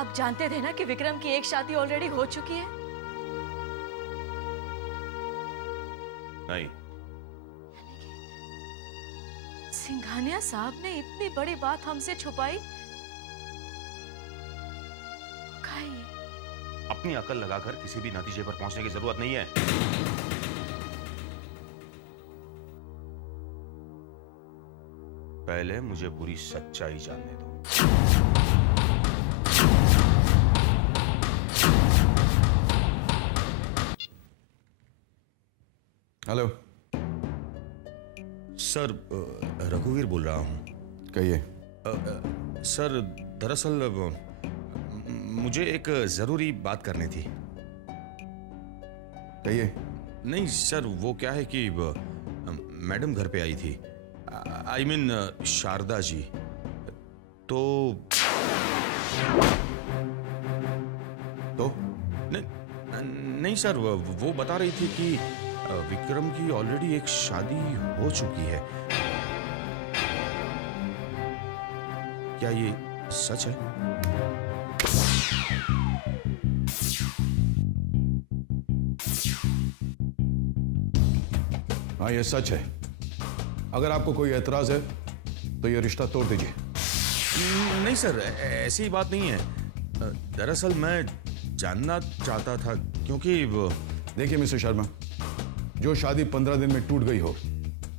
आप जानते थे ना कि विक्रम की एक शादी ऑलरेडी हो चुकी है? नहीं। सिंघानिया साहब ने इतनी बड़ी बात हमसे छुपाई? क्या ये? अपनी अकल लगाकर किसी भी नतीजे पर पहुंचने की जरूरत नहीं है। पहले मुझे पूरी सच्चाई जानने दो। हेलो सर, रघुवीर बोल रहा हूं। कहिए। सर, दरअसल मुझे एक जरूरी बात करनी थी। कहिए। नहीं सर, वो क्या है कि मैडम घर पे आई थी। I mean Sharda ji. तो नहीं, नहीं सर, वो बता रही थी कि विक्रम की ऑलरेडी एक शादी हो चुकी है। क्या ये सच है? हाँ, ये सच है। अगर आपको कोई एतराज है तो ये रिश्ता तोड़ दीजिए। नहीं सर, ऐसी बात नहीं है। दरअसल मैं जानना चाहता था क्योंकि देखिए मिस्टर शर्मा, जो शादी 15 दिन में टूट गई हो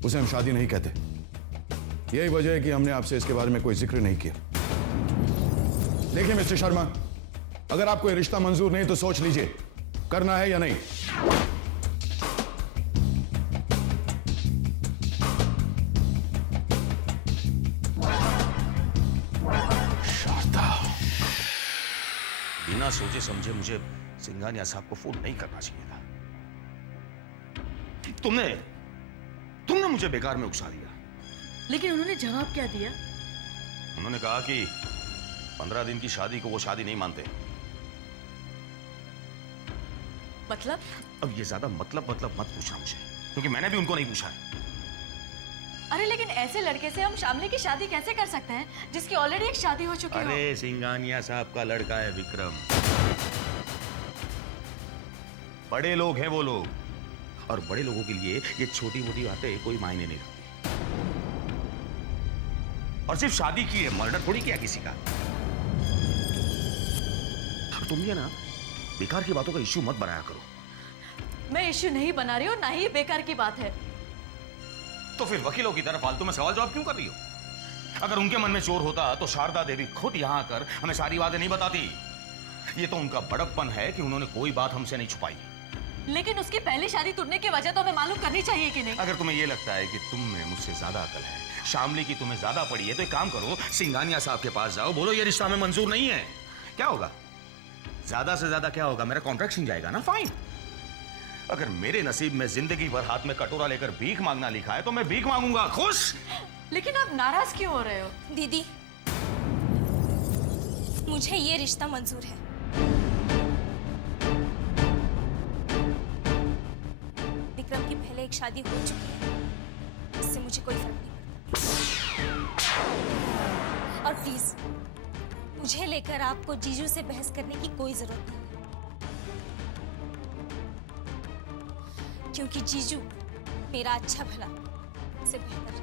उसे हम शादी नहीं कहते। यही वजह है कि हमने आपसे इसके बारे में कोई जिक्र नहीं किया। देखिए मिस्टर शर्मा, अगर आपको ये रिश्ता मंजूर नहीं तो सोच लीजिए करना है या नहीं। शारदा, बिना सोचे समझे मुझे सिंघानिया साहब को फोन नहीं करना चाहिए था। तुमने मुझे बेकार में उकसा दिया। लेकिन उन्होंने जवाब क्या दिया? उन्होंने कहा कि 15 दिन की शादी को वो शादी नहीं मानते। मतलब? अब ये ज्यादा मतलब मत पूछना मुझे, क्योंकि मैंने भी उनको नहीं पूछा है। अरे लेकिन ऐसे लड़के से हम शामली की शादी कैसे कर सकते हैं जिसकी ऑलरेडी एक शादी हो चुकी है? अरे सिंघानिया साहब का लड़का है विक्रम। बड़े लोग हैं वो लोग, और बड़े लोगों के लिए ये छोटी मोटी बातें कोई मायने नहीं रखती। और सिर्फ शादी की है, मर्डर थोड़ी किया किसी का। तुम ये ना बेकार की बातों का इश्यू मत बनाया करो। मैं इश्यू नहीं बना रही हूँ, ना ही बेकार की बात है। तो फिर वकीलों की तरह फालतू में सवाल जवाब क्यों कर रही हो? अगर उनके मन में चोर होता तो शारदा देवी खुद यहां आकर हमें सारी बातें नहीं बताती। ये तो उनका बड़प्पन है कि उन्होंने कोई बात हमसे नहीं छुपाई। लेकिन उसकी पहली शादी टूटने की वजह तो हमें मालूम करनी चाहिए कि नहीं? अगर तुम्हें यह लगता है कि तुम में मुझसे ज्यादा अकल है, शामली की तुम्हें ज्यादा पड़ी है, तो एक काम करो, सिंघानिया साहब के पास जाओ, बोलो ये रिश्ता हमें मंजूर नहीं है। क्या होगा? ज्यादा से ज्यादा क्या होगा? मेरा कॉन्ट्रैक्ट छिन जाएगा ना, फाइन। अगर मेरे नसीब में जिंदगी भर हाथ में कटोरा लेकर भीख मांगना लिखा है तो मैं भीख मांगूंगा। खुश? लेकिन आप नाराज क्यों हो रहे हो? दीदी, मुझे ये रिश्ता मंजूर है। विक्रम की पहले एक शादी हो चुकी है, इससे मुझे कोई फर्क नहीं पड़ता। और प्लीज मुझे लेकर आपको जीजू से बहस करने की कोई जरूरत नहीं, क्योंकि जीजू मेरा अच्छा भला से बेहतर है।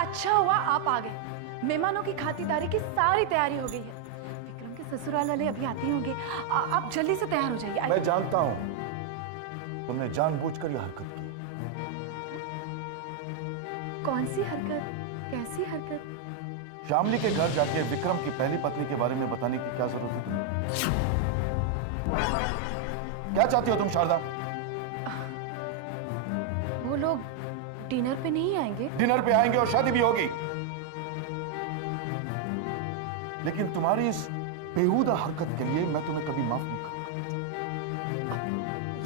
अच्छा हुआ आप आ गए। मेहमानों की खातिरदारी की सारी तैयारी हो गई है। विक्रम के ससुराल वाले अभी आते होंगे। आप जल्दी से तैयार हो जाइए। मैं जानता हूं तुमने जानबूझकर यह हरकत की। कौन सी हरकत? कैसी हरकत? शामली के घर जाके विक्रम की पहली पत्नी के बारे में बताने की क्या जरूरत है तुम्हें? क्या चाहती हो तुम शारदा? वो लोग डिनर पे नहीं आएंगे? डिनर पे आएंगे और शादी भी होगी, लेकिन तुम्हारी इस बेहुदा हरकत के लिए मैं तुम्हें कभी माफ नहीं करूंगा।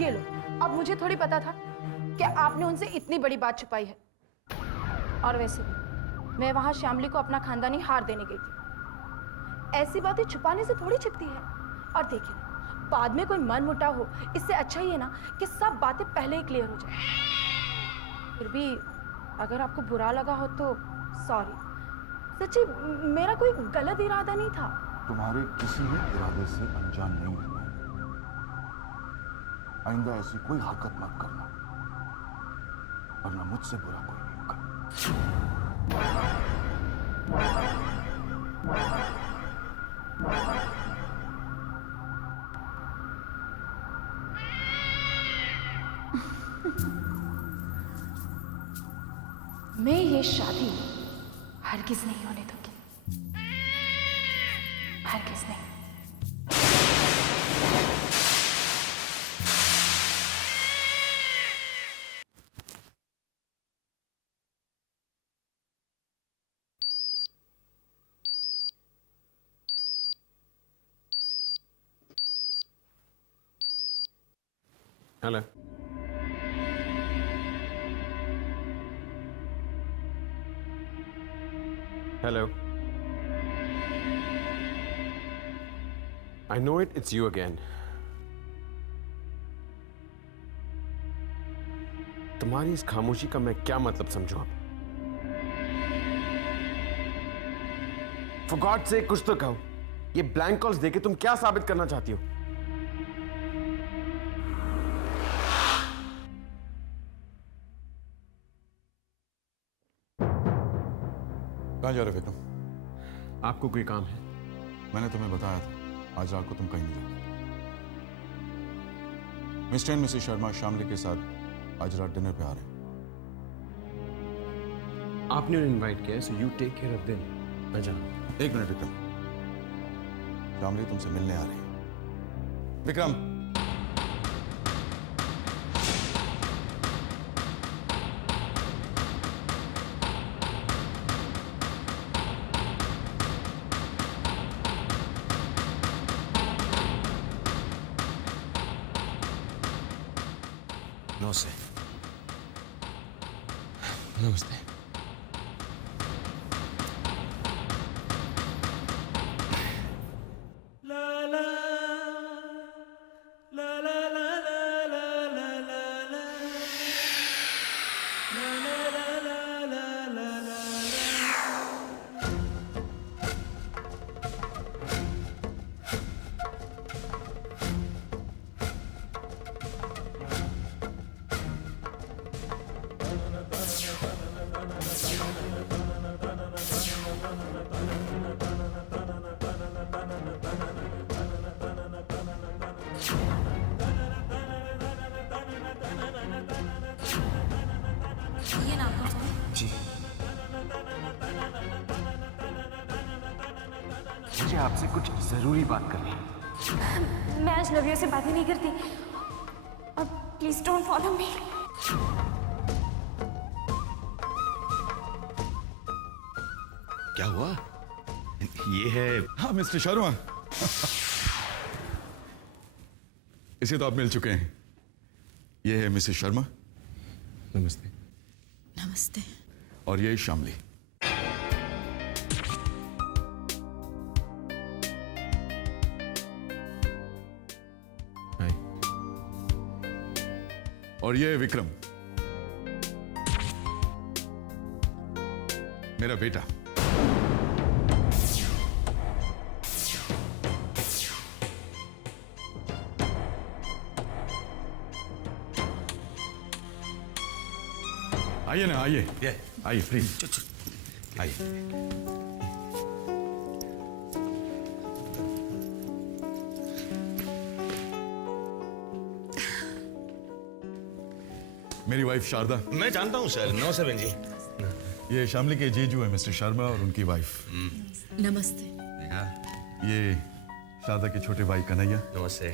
ये लो, अब मुझे थोड़ी पता था कि आपने उनसे इतनी बड़ी बात छुपाई है। और वैसे भी मैं वहां श्यामली को अपना खानदानी हार देने गई थी। ऐसी बातें छुपाने से थोड़ी छिपती है। और देखिए ना, बाद में कोई मनमुटाव हो, इससे अच्छा ही है ना कि सब बातें पहले ही क्लियर हो जाए। फिर भी अगर आपको बुरा लगा हो तो सॉरी। सच्ची, मेरा कोई गलत इरादा नहीं था। तुम्हारे किसी भी इरादे से अनजान नहीं हूं मैं। आइंदा ऐसी कोई हरकत मत करना, वरना मुझसे बुरा कोई नहीं होगा। मैं ये शादी हरगिज नहीं होने दूंगी, हरगिज नहीं। Hello. Hello. I know it, it's you again. तुम्हारी इस खामोशी का मैं क्या मतलब समझूं अब? For God's sake, कुछ तो कहो। ये ब्लैंक कॉल्स देके तुम क्या साबित करना चाहती हो? कहाँ जा रहे विक्रम? आपको कोई काम है? मैंने तुम्हें बताया था आज रात को तुम कहीं नहीं जाओ। Mister and Mrs Sharma Shamli के साथ आज रात डिनर पे आ रहे हैं। आपने उन्हें इनवाइट किया है, so you take care of them. मैं जाऊँ। एक मिनट विक्रम, शामली तुमसे मिलने आ रही है। विक्रम, नमस्ते। नमस्ते। ये ना आपका फोन। जी, मुझे आपसे कुछ जरूरी बात करनी है। मैं आज नवियों से बातें नहीं करती। अब प्लीज डोंट फॉलो मी। क्या हुआ? ये है। हाँ मिस्टर शर्मा, इसे तो आप मिल चुके हैं। ये है मिसेस शर्मा नमस्ते। नमस्ते। और ये शामली। हाय। और ये है विक्रम, मेरा बेटा। आइए ना, आइए आइए प्लीज आइए। मेरी वाइफ शारदा। मैं जानता हूँ सर। नमस्ते बहन जी। ये शामली के जीजू है मिस्टर शर्मा और उनकी वाइफ। नमस्ते। ये शारदा के छोटे भाई कन्हैया नमस्ते।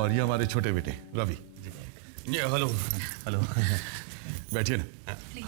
और ये हमारे छोटे बेटे रवि। ये हेलो हेलो। बैठिए ना। प्लीज